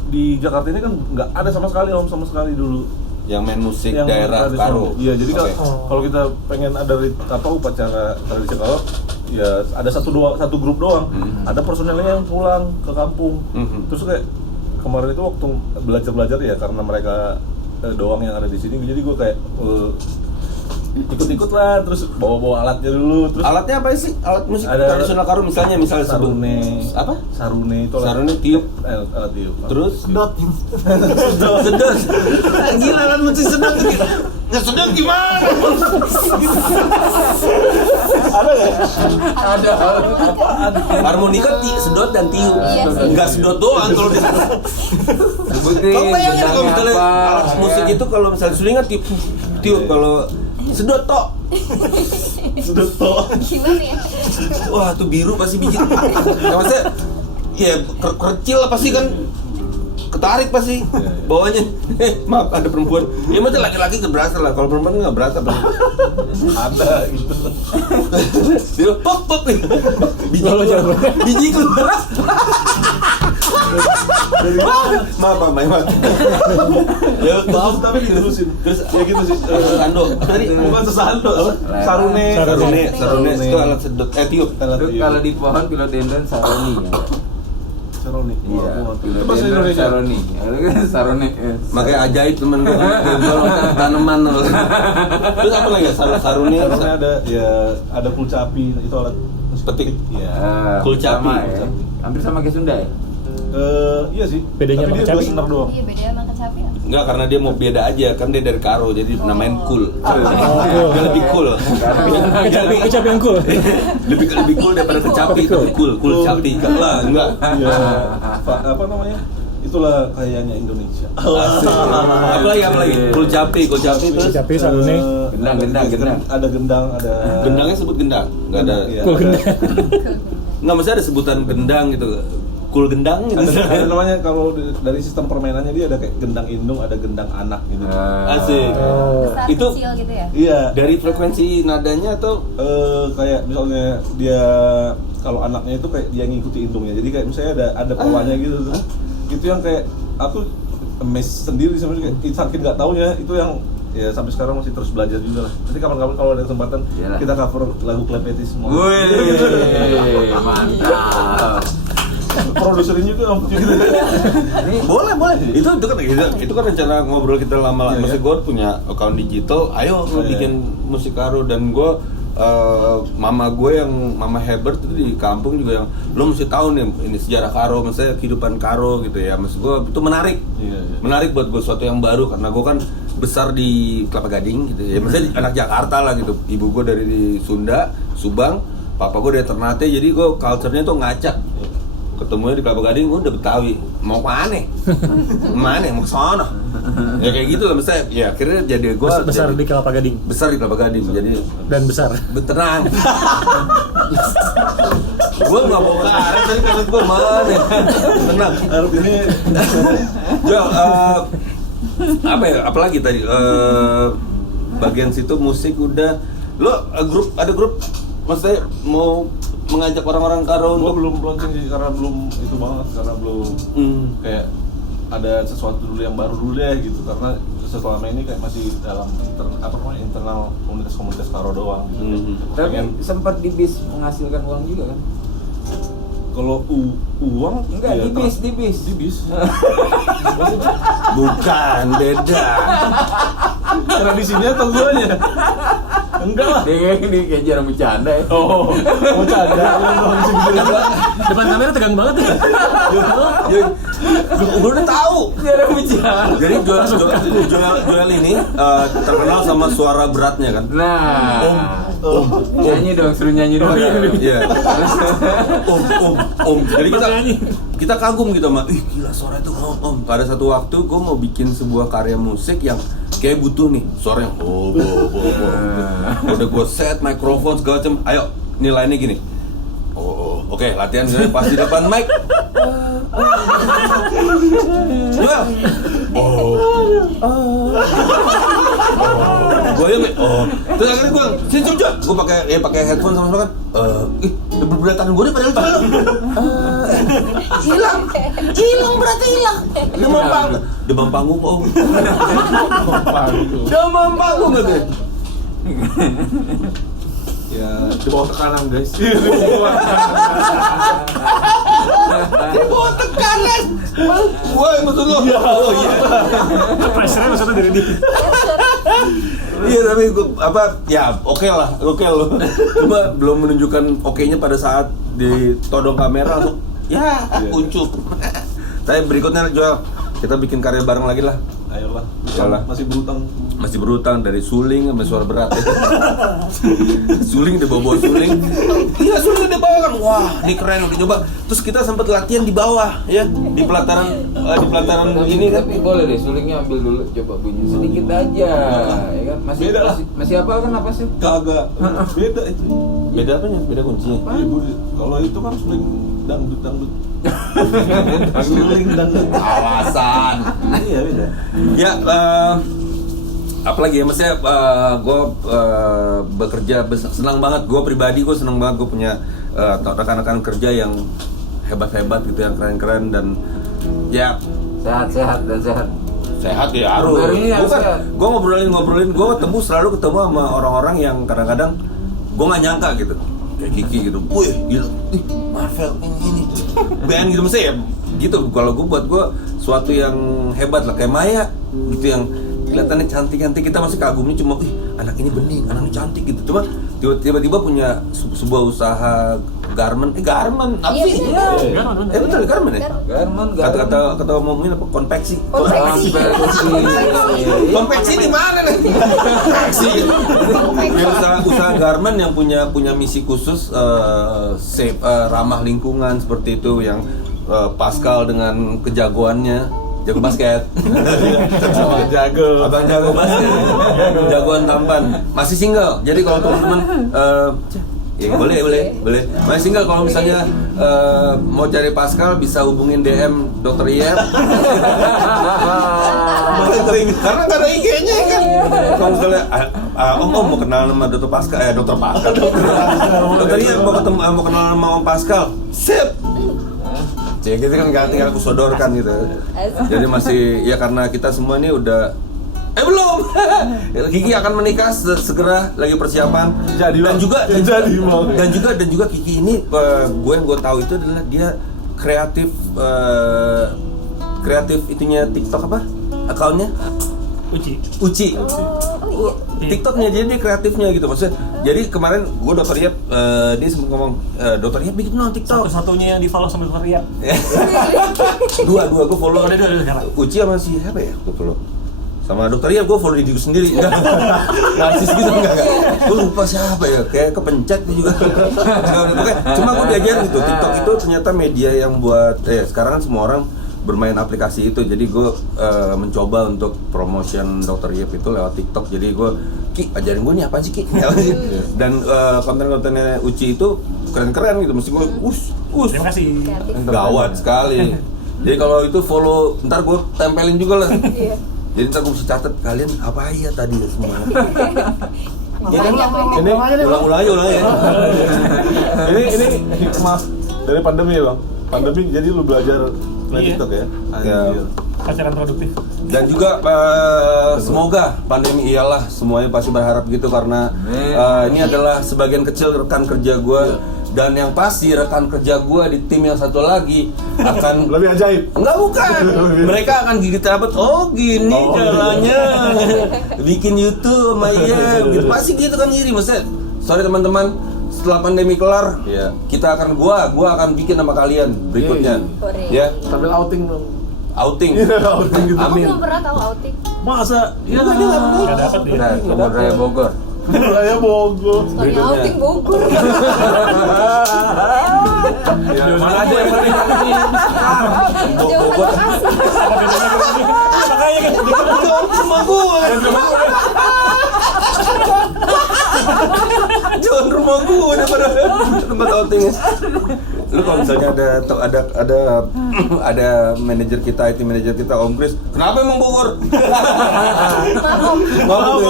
di Jakarta ini kan nggak ada sama sekali dulu yang main musik yang daerah karo. Iya, jadi kalau kita pengen ada upacara tradisional, ya ada satu grup doang, ada personelnya yang pulang ke kampung. Terus kayak kemarin itu waktu belajar ya, karena mereka doang yang ada di sini, jadi gue kayak ikut-ikut lah, terus bawa alatnya dulu. Terus alatnya apa sih? Alat musik tradisional karo misalnya sarune. Apa? Sarune itu sarune tiup. Alat tiup. Terus Sedot. sedot. Gila, alat musik sedot gitu. Nggak sedot gimana? Ada nggak? Ada Apaan? Harmonika sedot dan tiup. Iya sih. Enggak sedot doang kalau di sebutin Kau bayangin kalau misalnya apa, alat musik ya. itu kalau misalnya sulingan tiup kalau sedot tok. Sedot toh. Gimana ya? Wah, tuh biru pasti biji. Nah, maksudnya ya kecil lah pasti kan ketarik pasti bawahnya. Maaf ada perempuan. Ya macam laki-laki nggak berasa lah. Kalau perempuan nggak berasa. Ada gitu. Dia pop biji keluar. Maaf. Ya Maaf tapi diterusin. terus Ya gitu sih. sando. Tadi Bukan sesando, sarune. Sarune itu alat sedot tiup. Itu kalau di pohon philodendron saroni ya. Sarune. Iya, Itu bahasa Indonesia. saroni. Saroni. Makanya ajaib temen gue kalau tanaman. Terus apa lagi? Sarune Ada kulcapi, itu alat petik. Iya. Kulcapi. Sama ya. Hampir sama kayak Sunda ya. Iya sih. Bedanya tapi sama dia kecapi? dua senar doang. Iya, beda sama kecapi ya. Enggak, karena dia mau beda aja, kan dia dari karo jadi namain cool. cool. Dia lebih cool. Kecapi yang cool. lebih cool daripada kecapi, tapi cool capi. Lah, enggak. Iya. Apa namanya? Itulah kayaknya Indonesia. Asik. Apalagi Kul Capi terus Capi sabune. Gendang. Ada gendang, ada gendangnya sebut gendang, nggak ada. Iya, Kul ada- gendang. Nggak mesti ada sebutan gendang gitu. Kul gendang gitu. Ada namanya kalau dari sistem permainannya dia ada kayak gendang indung, ada gendang anak gitu. Asik. Besar Itu kecil gitu ya. Iya. dari frekuensi nadanya atau Kayak misalnya dia kalau anaknya itu kayak dia ngikuti indungnya. Jadi kayak misalnya ada polanya gitu tuh. Itu yang kayak aku amazed sendiri sebenarnya, kayak saking nggak taunya itu yang ya sampai sekarang masih terus belajar juga lah. Nanti kapan-kapan kalau ada kesempatan Iyalah. kita cover lagu Klepetis semua. Wih, mantap. Produserin juga om. Gitu. boleh. Itu kan rencana ngobrol kita lama. Iya, Maksud iya. gue punya account digital. Ayo lo Iya. bikin musik karo dan gue mama gue yang mama Hebert itu di kampung juga yang lo mesti tahu nih ini sejarah karo, maksudnya kehidupan karo gitu ya. Maksud gue itu menarik. Iya. Menarik buat gue sesuatu yang baru karena gue kan besar di Kelapa Gading gitu ya. Maksudnya anak Jakarta lah gitu. Ibu gue dari di Sunda, Subang, papa gue dari Ternate. Jadi gue culture-nya tuh ngacak. Ketemunya di Kelapa Gading, gue udah Betawi. Mau kemana? Mau ke sana. Ya kayak gitu lah, misalnya ya akhirnya jadi gue Besar di Kelapa Gading besar di Kelapa Gading, jadi dan besar. tenang. Gue nggak mau ke arah tadi maksud gue mana? Tenang. Harus ini Jo, apa ya? Apalagi tadi bagian situ musik udah. Lo ada grup, maksudnya mau mengajak orang-orang karo gue untuk belum launching sih karena belum itu banget, karena belum kayak ada sesuatu dulu yang baru dulu deh gitu, karena selama ini kayak masih dalam internal komunitas karo doang gitu. Tapi sempat di bis menghasilkan uang juga kan? Kalau uang Enggak, ya, di bis. di bis. bukan beda. Tradisinya atau guanya? Enggak lah. Dia kayak jarang bercanda ya. Oh, mau canda. Depan kamera tegang banget ya. Gue udah tahu. Jarang bercanda. Jadi Joel ini terkenal sama suara beratnya kan. Nah, nyanyi dong, suruh nyanyi dong. Iya. Om. Jadi kita kagum gitu sama, ih gila suara itu om. Pada satu waktu gue mau bikin sebuah karya musik yang kayak butuh nih suara yang udah gue set mikrofon segala macam. Ayo nilainya gini. Oke, latihan gue pas di depan mic. Joel. Gue yang terus akhirnya gue sini coba gue pakai headphone sama kan berat-beratan gue deh padahal hilang berarti hilang demam panggung om demam panggung gak deh Ya, di bawah tekanan guys. di bawah tekanan gue yang maksud lo oh iya Pressure-nya maksudnya dari dia. iya tapi gue oke lah lo cuma belum menunjukkan oke-nya pada saat ditodong kamera langsung uncup. Tapi berikutnya Joel kita bikin karya bareng lagi lah. Ayolah. Iyalah. Masih berutang dari suling sampai suara berat ya. Suling dia bawa suling. Iya suling dia bawa kan. Wah, ini keren udah coba. Terus kita sempat latihan di bawah ya, di pelataran ini kan. Tapi boleh deh, sulingnya ambil dulu, coba bunyi sedikit aja, ya kan? Beda lah. Masih apa kan apa sih? Kagak beda itu. Beda apanya? Beda kuncinya. Iya, Bu. Kalau itu kan suling dangdut. Suling dangdut. Alasan. Iya beda. Ya, apalagi ya, maksudnya gue bekerja senang banget. Gue pribadi gue senang banget gue punya rekan-rekan kerja yang hebat-hebat gitu, yang keren-keren dan ya Sehat sehat ya harus. Baru ini harus Bukan, sehat. gue ngobrolin, gue selalu ketemu sama orang-orang yang kadang-kadang gue nggak nyangka gitu, kayak Kiki gitu, wih gila, Marvel ini, band gitu, maksudnya ya gitu. Kalau gue buat gue suatu yang hebat lah, kayak Maya gitu yang kelihatannya cantik, kita masih kagumnya cuma, anak ini bening, anak ini cantik gitu. Cuma tiba-tiba punya sebuah usaha garment apa Iya, sih? bener. Betul garment ya? Garment. Kata ngomongin apa? Konveksi. Konveksi. Konveksi di mana nih? Konveksi. Usaha garment yang punya misi khusus, safe, ramah lingkungan seperti itu, yang Pascal dengan kejagoannya, jago basket. Sama jago. Abang jago basket, jagoan tampan. Masih single. Jadi kalau teman-teman ya boleh. Masih single, kalau misalnya mau cari Pascal bisa hubungin DM Dr. Yep. Karena nggak ada IG-nya kan. Kalau misalnya Om mau kenal sama Dr. Pascal, Dr. Pascal. Dr. Yep mau kenal sama Om Pascal. Sip. Cek gitu kan nggak tinggal aku sodorkan gitu. Jadi masih ya karena kita semua ini udah belum. Kiki akan menikah segera, lagi persiapan. Jadi dan bang. juga Kiki ini gue tahu itu adalah dia kreatif itunya TikTok apa? Akunnya? Uci. Oh iya. TikToknya jadi dia kreatifnya gitu maksudnya. Jadi kemarin gue Dr. Yap dia sempat ngomong Dr. Yap bikin dong TikTok. Satu-satunya yang di follow sama Dr. Yap. dua gue follow. Ada sekarang. Uci sama si siapa ya? Gue follow. Sama Dr. Yap gue follow diri gue sendiri. Narsis gitu enggak. Gue lupa siapa ya, kayak kepencet juga. Cuma gue diajarin gitu. TikTok itu ternyata media yang buat sekarang kan semua orang bermain aplikasi itu, jadi gue mencoba untuk promotion Dr. Yep itu lewat TikTok. Jadi gue, Ki, ajarin gue nih apa sih Ki? Dan konten-kontennya Uci itu keren-keren gitu, mesti gue Terima kasih. gawat sekali. Jadi kalau itu follow, ntar gue tempelin juga lah. Iya. Jadi ntar gue mesti catat kalian apa ya tadi semua. Ya kan? Ini Ulang aja. ini hikmah dari pandemi ya bang. Pandemi jadi lu belajar main Iya. TikTok ya. Ya. Pacaran produktif. Dan juga semoga pandemi iyalah, semuanya pasti berharap gitu karena ini adalah sebagian kecil rekan kerja gue. Dan yang pasti rekan kerja gue di tim yang satu lagi akan Lebih ajaib. Enggak, bukan. Mereka akan gigit rambut. Oh gini caranya bikin YouTube sama iya gitu. Pasti gitu kan ngiri maksudnya. Sorry teman-teman, setelah pandemi kelar, kita akan gua akan bikin sama kalian berikutnya. Ya, Sambil outing dong. outing. Outing gitu. Aku Amin. belum pernah tahu outing. Masa? Iya, dia nggak pernah. Nggak dapat dia. Nah, Kebun Raya Bogor. Raya Bogor. Soalnya Berikutnya. outing Bogor. Ya, mana aja yang penting ini. Jauhan Bekasi. Makanya kan Jangan rumah gua. Jangan rumah gua daripada tempat outingnya. Lu kalau misalnya ada manajer kita, IT manajer kita Om Kris, kenapa emang Bogor? Maaf,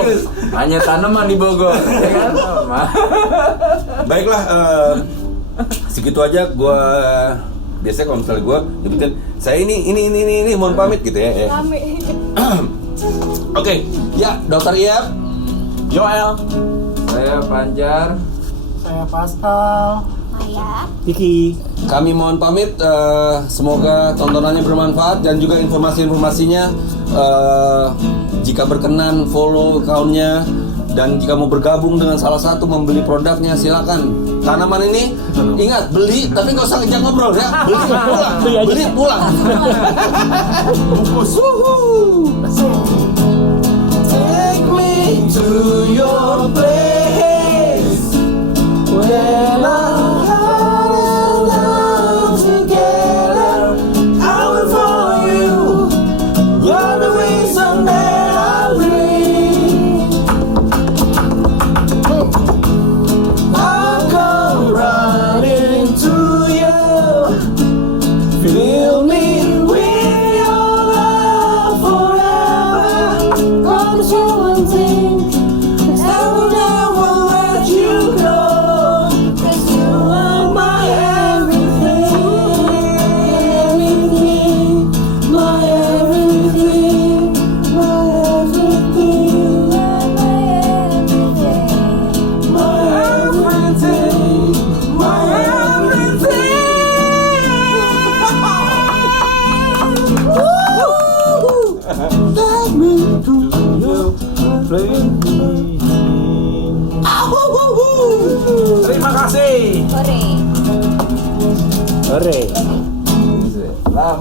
Kris. Hanya tanaman di Bogor, ya kan? Baiklah, segitu aja. Gua biasanya kalau misalnya gua nyebutin saya ini mohon pamit gitu ya. Rame. Oke, ya Dr. Yap, Yoel. Saya Panjar. Saya Pascal. Maya. Kiki. kami mohon pamit. Semoga tontonannya bermanfaat dan juga informasi-informasinya. Jika berkenan follow account-nya, dan jika mau bergabung dengan salah satu membeli produknya silakan. Tanaman ini ingat beli tapi nggak usah ngejak ngobrol ya. Beli pulang. Bungkus. Take me to your place when our hearts are together. I will follow you. You're the reason that I breathe. I'll come running to you. Fill me with your love forever. Promise you one thing, I will never let you go. 'Cause you are my everything, everything, my everything, my everything, my everything, my everything. Take me to your place. Terima kasih. Hore. Hore.